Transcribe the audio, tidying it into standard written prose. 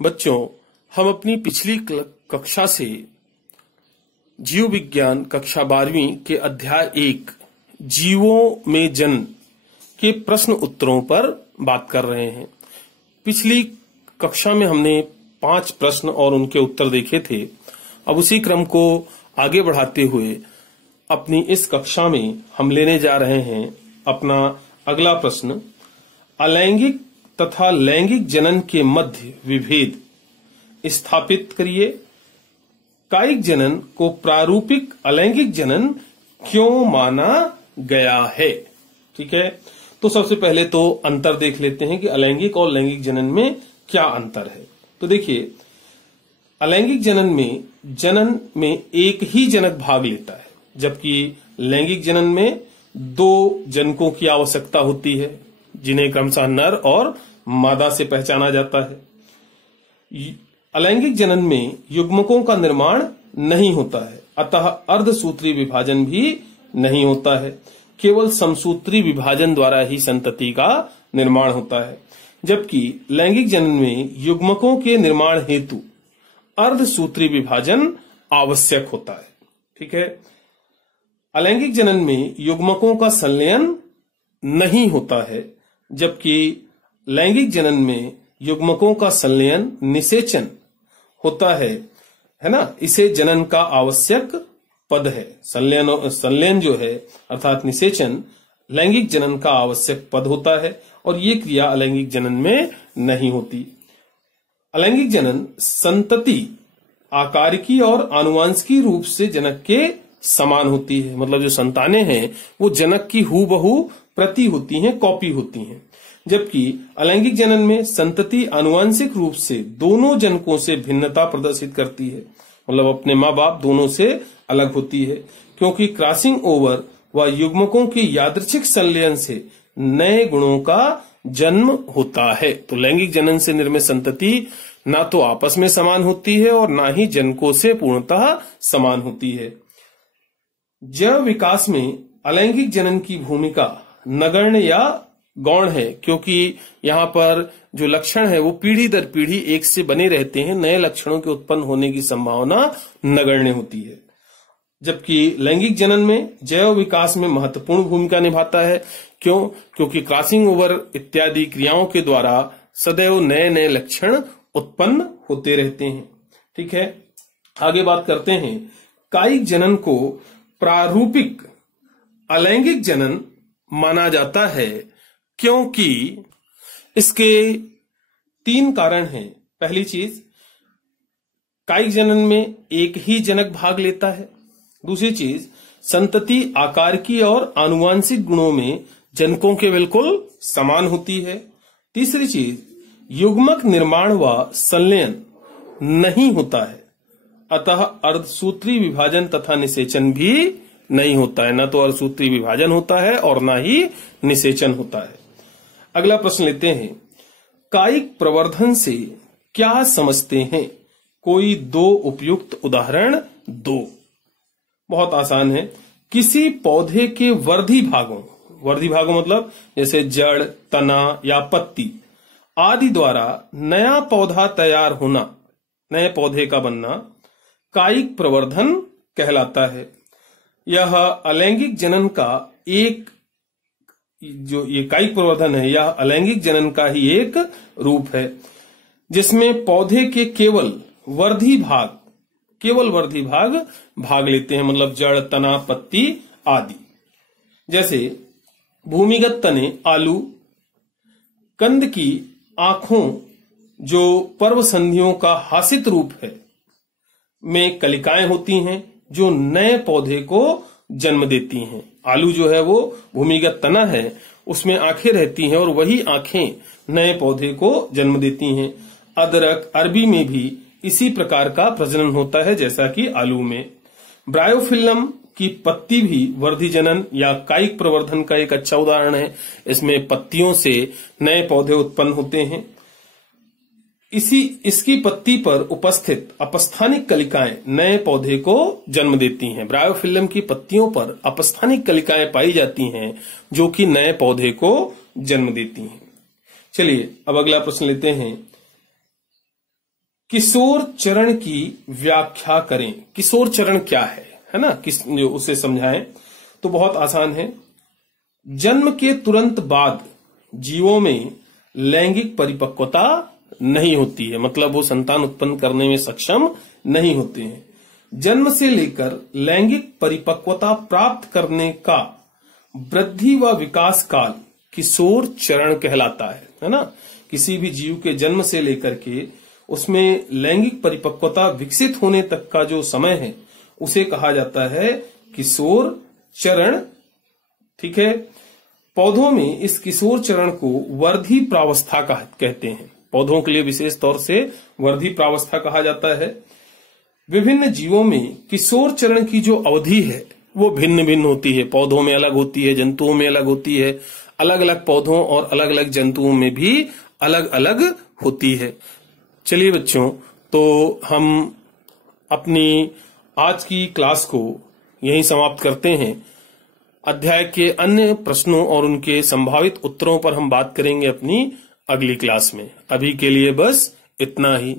बच्चों, हम अपनी पिछली कक्षा से जीव विज्ञान कक्षा 12वीं के अध्याय 1 जीवों में जन्म के प्रश्न उत्तरों पर बात कर रहे हैं। पिछली कक्षा में हमने 5 प्रश्न और उनके उत्तर देखे थे। अब उसी क्रम को आगे बढ़ाते हुए अपनी इस कक्षा में हम लेने जा रहे हैं अपना अगला प्रश्न। अलैंगिक तथा लैंगिक जनन के मध्य विभेद स्थापित करिए। कायिक जनन को प्रारूपिक अलैंगिक जनन क्यों माना गया है? ठीक है, तो सबसे पहले तो अंतर देख लेते हैं कि अलैंगिक और लैंगिक जनन में क्या अंतर है। तो देखिए, अलैंगिक जनन में एक ही जनक भाग लेता है, जबकि लैंगिक जनन में 2 जनकों की आवश्यकता होती है, जिन्हें क्रमशः नर और मादा से पहचाना जाता है। अलैंगिक जनन में युग्मकों का निर्माण नहीं होता है, अतः अर्धसूत्री विभाजन भी नहीं होता है। केवल समसूत्री विभाजन द्वारा ही संतति का निर्माण होता है, जबकि लैंगिक जनन में युग्मकों के निर्माण हेतु अर्धसूत्री विभाजन आवश्यक होता है। ठीक है, अलैंगिक जनन में युग्मकों का संलयन नहीं होता है, जबकि लैंगिक जनन में युग्मकों का संलयन निषेचन होता है ना। इसे जनन का आवश्यक पद है। संलयन जो है अर्थात निषेचन लैंगिक जनन का आवश्यक पद होता है, और ये क्रिया अलैंगिक जनन में नहीं होती। अलैंगिक जनन संतति आकारिकी और आनुवांशिकी रूप से जनक के समान होती है। मतलब जो संतानें हैं वो जनक की हूबहू प्रति होती हैं, कॉपी होती हैं, जबकि अलैंगिक जनन में संतति आनुवांशिक रूप से दोनों जनकों से भिन्नता प्रदर्शित करती है। मतलब अपने माँ बाप दोनों से अलग होती है, क्योंकि क्रॉसिंग ओवर व युग्मकों के यादृच्छिक संलयन से नए गुणों का जन्म होता है। तो लैंगिक जनन से निर्मित संतति ना तो आपस में समान होती है और ना ही जनकों से पूर्णतः समान होती है। जैव विकास में अलैंगिक जनन की भूमिका नगण्य या गौण है, क्योंकि यहाँ पर जो लक्षण है वो पीढ़ी दर पीढ़ी एक से बने रहते हैं। नए लक्षणों के उत्पन्न होने की संभावना नगण्य होती है, जबकि लैंगिक जनन में जैव विकास में महत्वपूर्ण भूमिका निभाता है। क्यों? क्योंकि क्रॉसिंग ओवर इत्यादि क्रियाओं के द्वारा सदैव नए नए लक्षण उत्पन्न होते रहते हैं। ठीक है, आगे बात करते हैं। कायिक जनन को प्रारूपिक अलैंगिक जनन माना जाता है, क्योंकि इसके 3 कारण हैं। पहली चीज, कायिक जनन में एक ही जनक भाग लेता है। दूसरी चीज, संतति आकारिकी और आनुवांशिक गुणों में जनकों के बिल्कुल समान होती है। तीसरी चीज, युग्मक निर्माण व संलयन नहीं होता है, अतः अर्धसूत्री विभाजन तथा निषेचन भी नहीं होता है। न तो अर्धसूत्री विभाजन होता है और न ही निषेचन होता है। अगला प्रश्न लेते हैं। कायिक प्रवर्धन से क्या समझते हैं? कोई 2 उपयुक्त उदाहरण दो। बहुत आसान है। किसी पौधे के वर्धी भागों मतलब जैसे जड़, तना या पत्ती आदि द्वारा नया पौधा तैयार होना, नए पौधे का बनना कायिक प्रवर्धन कहलाता है। यह अलैंगिक जनन का एक जो ये कायिक प्रवर्धन है, यह अलैंगिक जनन का ही एक रूप है, जिसमें पौधे के केवल वर्धी भाग भाग लेते हैं। मतलब जड़, तना, पत्ती आदि। जैसे भूमिगत तने आलू, कंद की आंखों जो पर्व संधियों का हासित रूप है में कलिकाएं होती हैं, जो नए पौधे को जन्म देती हैं। आलू जो है वो भूमिगत तना है, उसमें आंखें रहती हैं और वही आंखें नए पौधे को जन्म देती हैं। अदरक, अरबी में भी इसी प्रकार का प्रजनन होता है, जैसा कि आलू में। ब्रायोफिल्लम की पत्ती भी वर्धी जनन या कायिक प्रवर्धन का एक अच्छा उदाहरण है। इसमें पत्तियों से नए पौधे उत्पन्न होते हैं। इसकी पत्ती पर उपस्थित अपस्थानिक कलिकाएं नए पौधे को जन्म देती हैं। ब्रायोफिल्लम की पत्तियों पर अपस्थानिक कलिकाएं पाई जाती हैं, जो कि नए पौधे को जन्म देती हैं। चलिए अब अगला प्रश्न लेते हैं। किशोर चरण की व्याख्या करें। किशोर चरण क्या है ना, उसे समझाएं। तो बहुत आसान है। जन्म के तुरंत बाद जीवों में लैंगिक परिपक्वता नहीं होती है, मतलब वो संतान उत्पन्न करने में सक्षम नहीं होते हैं। जन्म से लेकर लैंगिक परिपक्वता प्राप्त करने का वृद्धि व विकास काल किशोर चरण कहलाता है ना। किसी भी जीव के जन्म से लेकर के उसमें लैंगिक परिपक्वता विकसित होने तक का जो समय है उसे कहा जाता है किशोर चरण। ठीक है। पौधों में इस किशोर चरण को वर्धी प्रावस्था कहते हैं। पौधों के लिए विशेष तौर से वर्धी प्रावस्था कहा जाता है। विभिन्न जीवों में किशोर चरण की जो अवधि है वो भिन्न भिन्न होती है। पौधों में अलग होती है, जंतुओं में अलग होती है। अलग अलग पौधों और अलग अलग जंतुओं में भी अलग अलग होती है। चलिए बच्चों, तो हम अपनी आज की क्लास को यहीं समाप्त करते हैं। अध्याय के अन्य प्रश्नों और उनके संभावित उत्तरों पर हम बात करेंगे अपनी अगली क्लास में। अभी के लिए बस इतना ही।